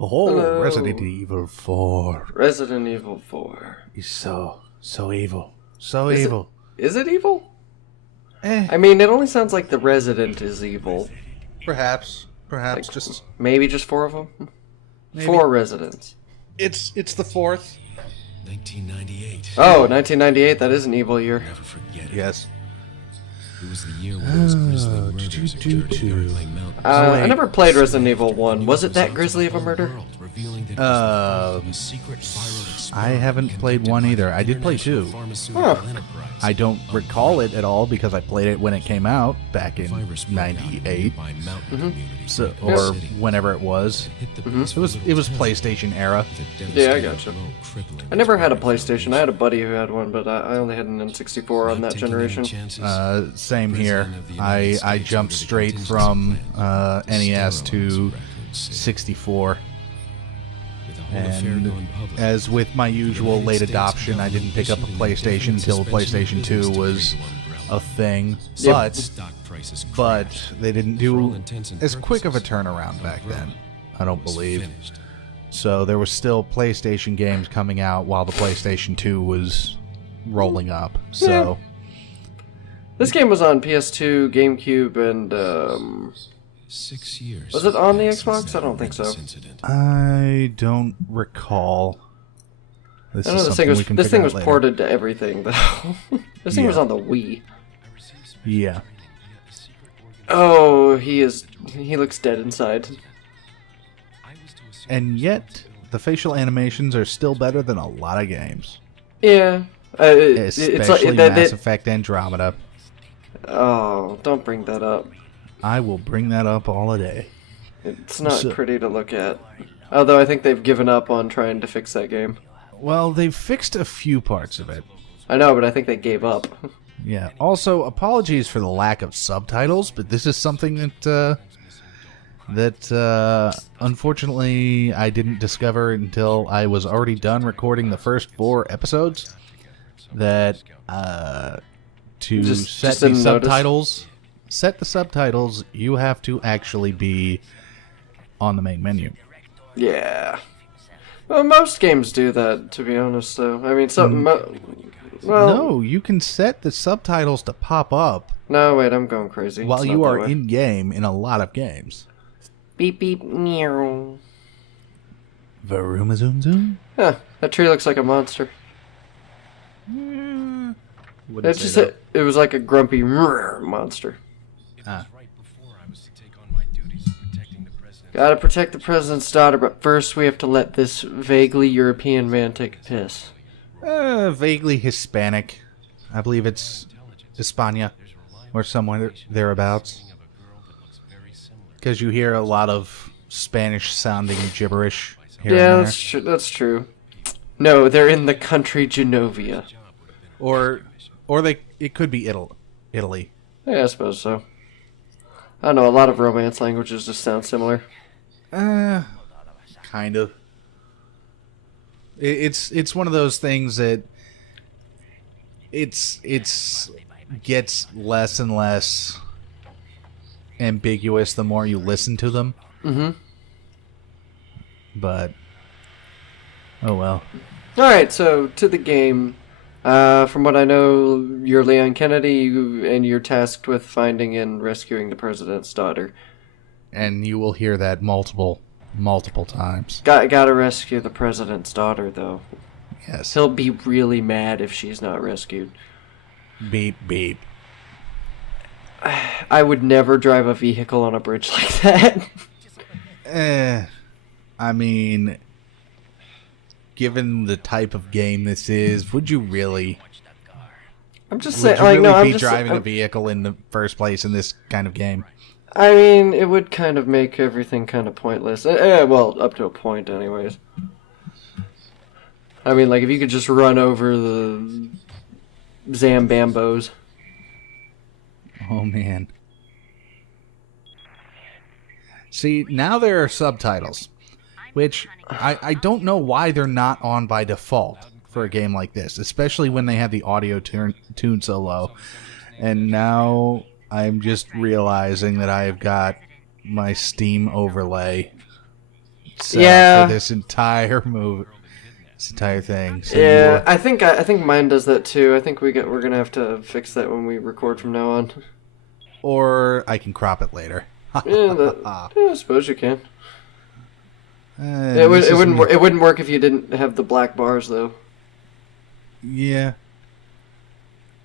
Oh, Hello. Resident Evil 4 Resident Evil 4. is so evil. So Is evil. Is it evil? Eh, I mean, it only sounds like the Resident is evil. perhaps Like, just maybe just four of them? maybe. 4 residents. It's the fourth. 1998. Oh, 1998, that is an evil year. Never forget it. Yes. It was the year when those grisly murders do. occurred in Dark Lake Mountains. I wait. never played Resident Evil 1. Was it that grisly of a murder? Revealing that Uh, a secret viral I haven't played 1 either. I did play 2. pharmaceutical Huh. enterprise. I don't recall it at all because I played it when it came out back in Virus broke out in 98, nearby mountain communities so, in or the city. whenever it was. Hit the It was PlayStation era. Yeah, I gotcha. I never had a PlayStation. I had a buddy who had one, but I only had an N64 on that generation. Same here. I jumped straight from NES to 64. And as with my usual late adoption, I didn't pick up a PlayStation until PlayStation 2 was a thing. But they didn't do as quick of a turnaround back then, I don't believe. So there was still PlayStation games coming out while the PlayStation 2 was rolling up. So This game was on PS2, GameCube, and 6 years. was it on the Xbox? I don't think so. I don't recall. I know this thing was ported to everything, but this thing was on the Wii. Yeah. Oh, he looks dead inside. And yet, the facial animations are still better than a lot of games. Yeah. Especially that- Mass Effect Andromeda. Oh, don't bring that up. I will bring that up all day. It's not So- pretty to look at. Although I think they've given up on trying to fix that game. Well, they've fixed a few parts of it. I know, but I think they gave up. Yeah. Also, apologies for the lack of subtitles, but this is something that unfortunately I didn't discover until I was already done recording the first 4 episodes. That to set just the didn't notice. set the subtitles, you have to actually be on the main menu. Yeah. Well, most games do that, to be honest, though. I mean, No, you can set the subtitles to pop up No, wait, I'm going crazy. while It's you not are that way. in game in a lot of games. Beep, beep, meow. Varuma zoom zoom. Huh, that tree looks like a monster. Wouldn't It say that. was like a grumpy monster. Ah. Right before I was to take on my duties of protecting the president. Gotta protect the president's daughter, but first we have to let this vaguely European man take a piss. Vaguely Hispanic. I believe it's Hispania or somewhere thereabouts. Because you hear a lot of Spanish-sounding gibberish here Yeah, and that's true. That's true. No, they're in the country Genovia. there. It could be Italy. Yeah, I suppose so. I don't know, a lot of Romance languages just sound similar. Kind of. It's one of those things that it's gets less and less ambiguous the more you listen to them. Mm-hmm. But oh well. Alright, so to the game. From what I know, you're Leon Kennedy, and you're tasked with finding and rescuing the president's daughter. And you will hear that multiple times. Gotta rescue the president's daughter, though. Yes. He'll be really mad if she's not rescued. Beep beep. I would never drive a vehicle on a bridge like that. I mean, given the type of game this is, would you really? I'm just Would saying, you like, really no, I'm be just driving a I'm- vehicle in the first place in this kind of game? I mean, it would kind of make everything kind of pointless. Well, up to a point, anyways. I mean, like, if you could just run over the Zambambos. Oh man. See, now there are subtitles, which I don't know why they're not on by default for a game like this, especially when they have the audio tuned so low. And now I'm just realizing that I have got my Steam overlay Yeah. for this entire movie, this entire thing. So Yeah, I think mine does that too. I think we're gonna have to fix that when we record from now on. or I can crop it later. Yeah, I suppose you can. And It this is wouldn't me- it wouldn't work if you didn't have the black bars though. Yeah.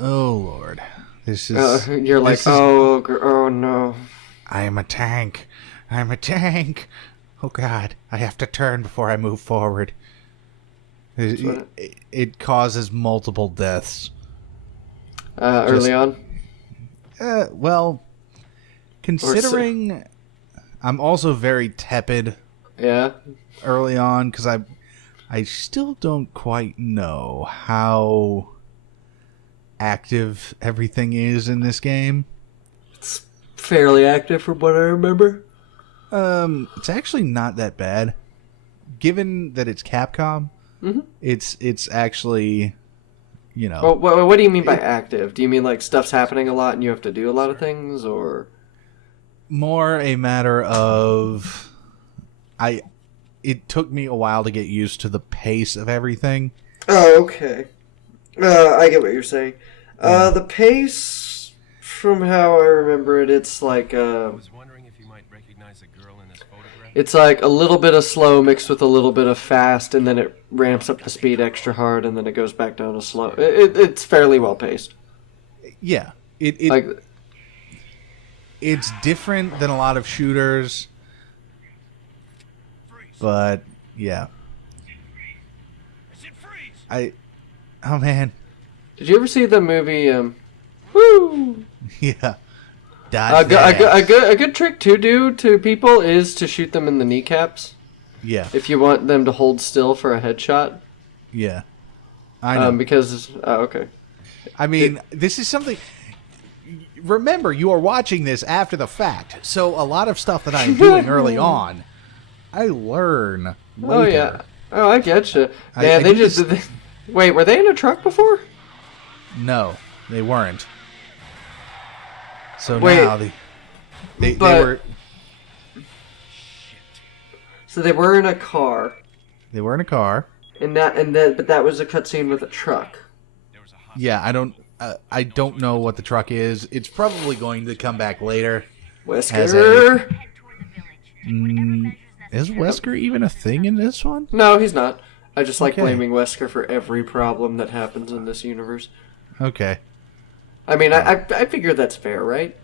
Oh Lord, this is. You're like, this is- oh no. I am a tank. I'm a tank. Oh God, I have to turn before I move forward. It causes multiple deaths. Early on. Well, considering I'm also very tepid Yeah. early on because I still don't quite know how active everything is in this game. It's fairly active from what I remember. It's actually not that bad, given that it's Capcom. Mm-hmm. It's actually, you know, Well, what do you mean by active? Do you mean like stuff's happening a lot and you have to do a lot of things, or more a matter of it took me a while to get used to the pace of everything. Oh, okay. I get what you're saying. Yeah. The pace, from how I remember it, it's like I was wondering if you might recognize a girl in this photograph. it's like a little bit of slow mixed with a little bit of fast, and then it ramps up the speed extra hard, and then it goes back down to slow. It's fairly well paced. Yeah, Like, it's different than a lot of shooters, but yeah, oh man, did you ever see the movie? Woo! yeah. A Dodge good trick to do to people is to shoot them in the kneecaps Yeah, if you want them to hold still for a headshot. yeah. I know. Because okay. I mean, this is something. Remember, you are watching this after the fact, so a lot of stuff that I'm doing early on, I learn later. Oh yeah. Oh, I get you. I Yeah, they need just to wait. Were they in a truck before? No, they weren't. So Wait, now they but- were So they were in a car, in a car. but that was a cutscene with a truck. Yeah, I don't know what the truck is. It's probably going to come back later. Wesker. Is Wesker even a thing in this one? No, he's not. I just like Okay. blaming Wesker for every problem that happens in this universe. Okay. I mean, I figure that's fair, right?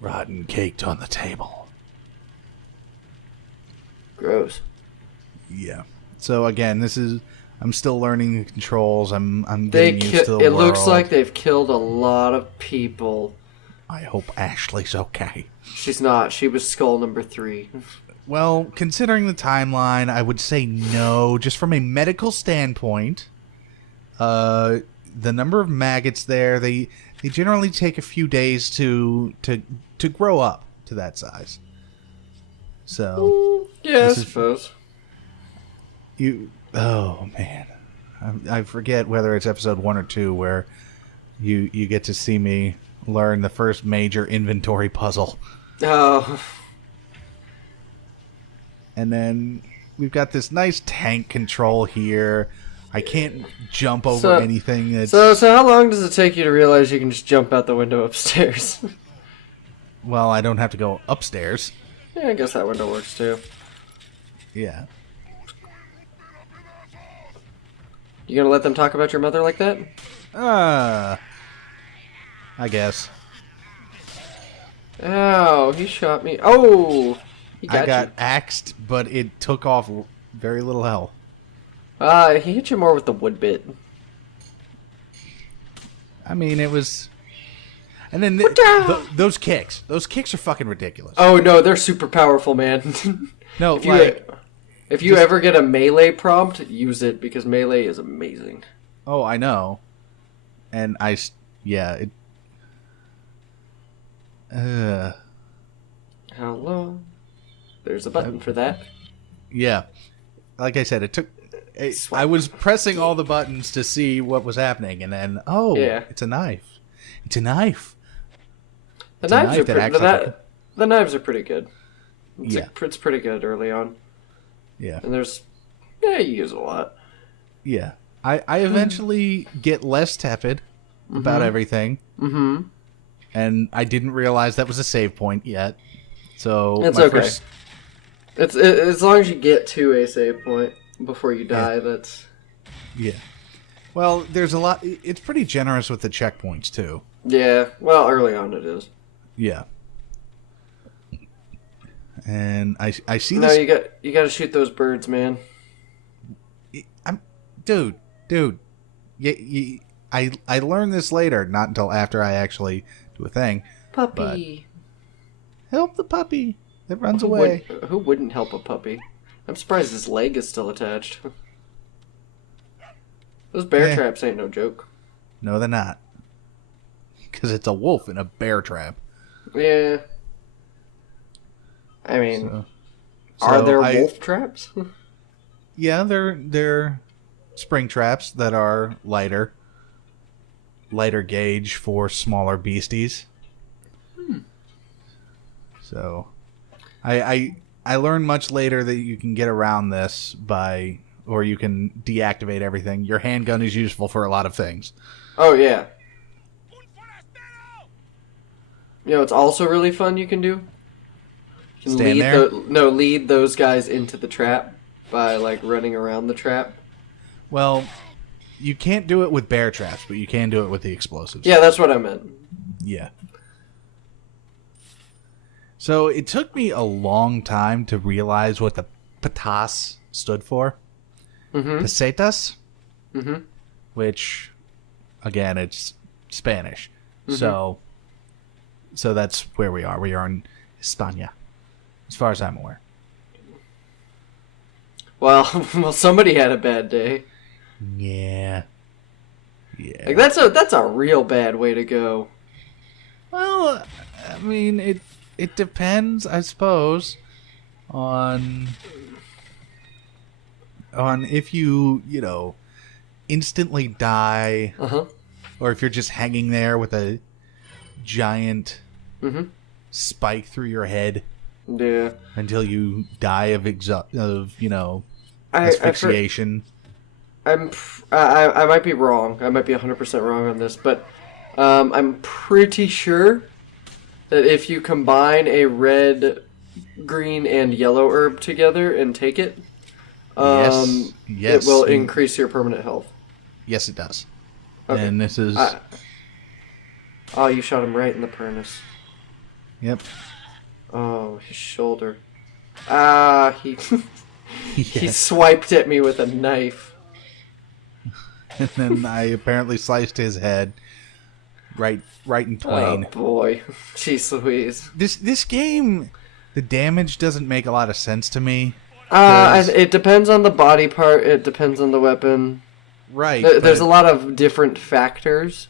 Rotten caked on the table. Gross. Yeah. So again, I'm still learning the controls. I'm They getting used to the it world. looks like they've killed a lot of people. I hope Ashley's okay. She's not. She was skull number 3. Well, considering the timeline, I would say no, just from a medical standpoint. The number of maggots there, they generally take a few days to grow up to that size. So Yeah, I This is- suppose. oh man, I forget whether it's episode 1 or 2 where you get to see me learn the first major inventory puzzle. Oh, And then we've got this nice tank control here. I can't jump over So- anything. That's, so how long does it take you to realize you can just jump out the window upstairs? well, I don't have to go upstairs. Yeah, I guess that window works too. Yeah. You gonna let them talk about your mother like that? I guess. Ow, he shot me. Oh, he I got you. axed, but it took off very little health. He hit you more with the wood bit. I mean, it was... And then those kicks. Those kicks are fucking ridiculous. Oh no, they're super powerful, man. no, if you like... if you ever get a melee prompt, use it because melee is amazing. Oh, I know. And yeah, it... Hello. There's a button for that. Yeah. Like I said, I was pressing all the buttons to see what was happening, and then, Yeah. it's a knife. It's a knife. The It's a knives knife are that pretty. acts like The knives are pretty good. It's pretty good early on. Yeah. And you use it a lot. Yeah. I eventually get less tepid about everything. Mm-hmm. And I didn't realize that was a save point yet. So It's okay. It's as long as you get to a save point before you die, that's... Yeah. Well, there's a lot... It's pretty generous with the checkpoints, too. Yeah. Well, early on it is. Yeah. And I see No, this... you got to shoot those birds, man. Dude. I learned this later, not until after I actually do a thing. Puppy. Help the puppy that runs away. Who wouldn't help a puppy? I'm surprised his leg is still attached. Those bear traps ain't no joke. No, they're not. Because it's a wolf in a bear trap. Yeah. I mean, are there wolf traps? Yeah, they're spring traps that are lighter gauge for smaller beasties. So, I learned much later that you can get around this or you can deactivate everything. Your handgun is useful for a lot of things. Oh yeah. You know, it's also really fun. You can do. You can lead those guys into the trap by like running around the trap. Well, you can't do it with bear traps, but you can do it with the explosives. Yeah, that's what I meant. Yeah. So it took me a long time to realize what the patas stood for. Mm-hmm. Pesetas? Mm-hmm. Which, again, it's Spanish. Mm-hmm. So that's where we are. We are in España, as far as I'm aware. Well, somebody had a bad day. Yeah. Like that's a real bad way to go. Well, I mean, it depends, I suppose, on if you instantly die, or if you're just hanging there with a giant spike through your head, until you die of asphyxiation. I might be wrong. I might be 100% wrong on this, but I'm pretty sure that if you combine a red, green, and yellow herb together and take it, yes, it will increase your permanent health. Yes, it does. Okay. And this is... oh, you shot him right in the furnace. Yep. Oh, his shoulder. He he swiped at me with a knife. And then I apparently sliced his head right in twain. Oh boy, jeez Louise. This game, the damage doesn't make a lot of sense to me. It depends on the body part. It depends on the weapon. Right. There's a lot of different factors.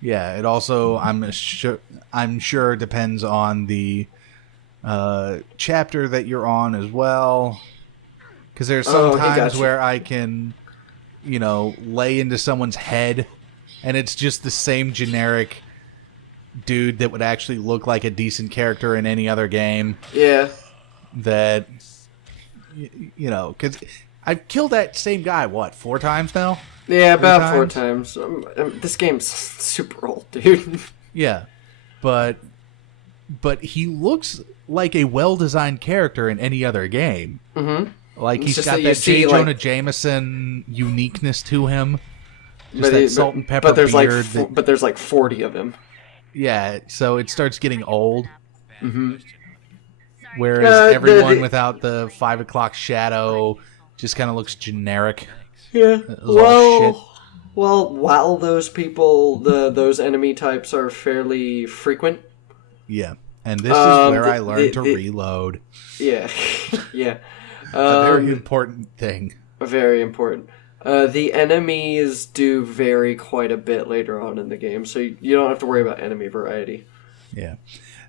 Yeah. It also, I'm sure, depends on the chapter that you're on as well. Because there's some times where I can, lay into someone's head, and it's just the same generic dude that would actually look like a decent character in any other game. Yeah. That, because I've killed that same guy, 4 times now? Yeah, about 4 times. This game's super old, dude. Yeah. But he looks like a well-designed character in any other game. Mm-hmm. Like, he's got that J. Jonah Jameson uniqueness to him. Just that salt and pepper beard. But there's like 40 of him. Yeah, so it starts getting old. Mm-hmm. Whereas everyone without the 5 o'clock shadow just kind of looks generic. Yeah. Well, while those people, those enemy types are fairly frequent. Yeah. And this is where I learned to reload. Yeah. Yeah. A very important thing. Very important. The enemies do vary quite a bit later on in the game, so you don't have to worry about enemy variety. Yeah.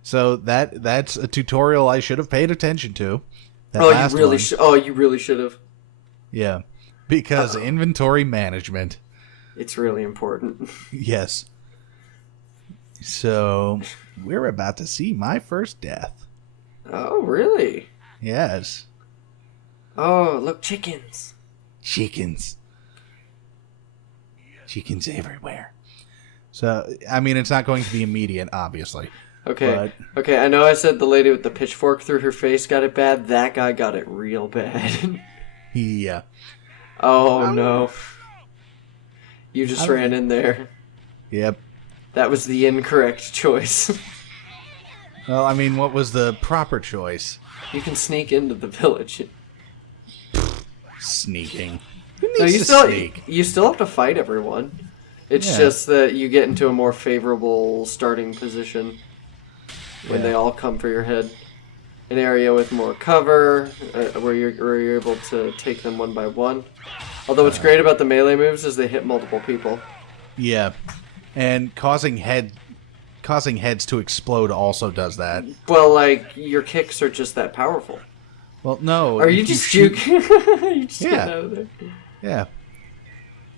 So that's a tutorial I should have paid attention to. You really should have. Yeah. Because inventory management. It's really important. Yes. So, we're about to see my first death. Oh, really? Yes. Oh, look, chickens. Chickens. Chickens everywhere. So, I mean, it's not going to be immediate, obviously. Okay. Okay, I know I said the lady with the pitchfork through her face got it bad. That guy got it real bad. Yeah. Oh, no. You just ran in there. Yep. That was the incorrect choice. Well, I mean, what was the proper choice? You can sneak into the village. Sneaking. Who No, needs to sneak? you still have to fight everyone. It's Yeah. just that you get into a more favorable starting position when they all come for your head. An area with more cover, where you're able to take them one by one. Although what's great about the melee moves is they hit multiple people. Yeah. And causing heads to explode also does that. Well, like, your kicks are just that powerful. Well, no. Are if you just juking? You just Yeah. getting out of there? Yeah.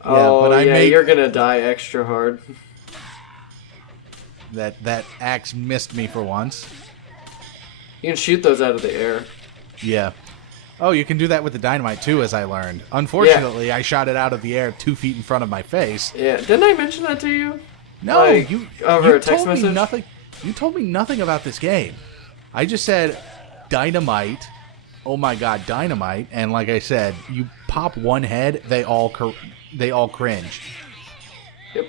Oh, but I yeah, make you're gonna die extra hard. that axe missed me for once. You can shoot those out of the air. Yeah. Oh, you can do that with the dynamite too, as I learned. Unfortunately, I shot it out of the air 2 feet in front of my face. Yeah, didn't I mention that to you? No, Like, you over you a text told me message? nothing. You told me nothing about this game. I just said dynamite. Oh my god, dynamite! And like I said, you pop one head, they all cringe. Yep.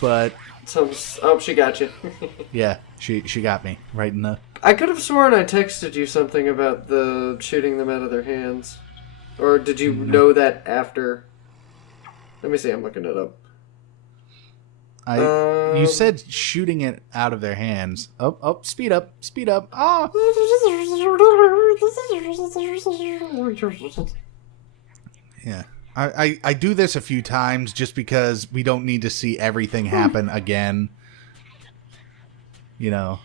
But So, oh, she got you. yeah, she got me right in the. I could have sworn I texted you something about the shooting them out of their hands. Or did you know that after? Let me see, I'm looking it up. You said shooting it out of their hands. Oh, speed up. Ah! Yeah. I do this a few times just because we don't need to see everything happen again. You know.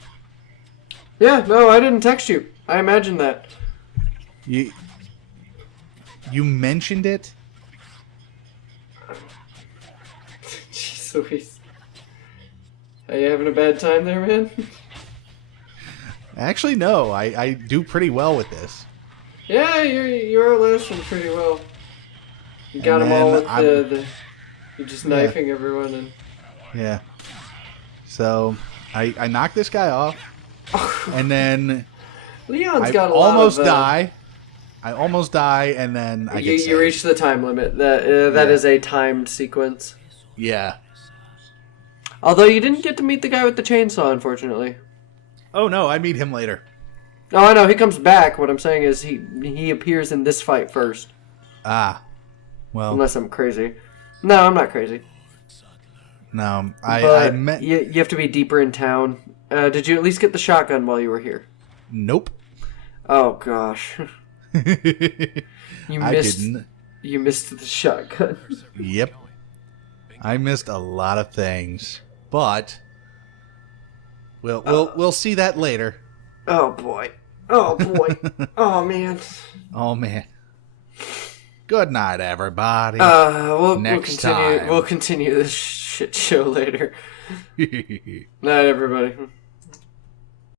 Yeah, no, I didn't text you. I imagined that. You mentioned it? Jeez Louise. Are you having a bad time there, man? Actually, no. I do pretty well with this. Yeah, you're last one pretty well. You got And them all then with the you're just knifing everyone and... Yeah. So, I knocked this guy off. And then Leon's I got a lot almost of... die. I almost die, and then I get saved. You reach the time limit. That is a timed sequence. Yeah. Although you didn't get to meet the guy with the chainsaw, unfortunately. Oh, no, I meet him later. No, I know, he comes back. What I'm saying is he appears in this fight first. Ah. Well, Unless I'm crazy. No, I'm not crazy. no. But I met... you have to be deeper in town. Did you at least get the shotgun while you were here? Nope. Oh, gosh. I didn't. You missed the shotgun. Yep. I missed a lot of things. But we'll see that later. Oh, boy. Oh, boy. Oh, man. Oh, man. Good night, everybody. Next time. We'll continue this shit show later. Night, everybody.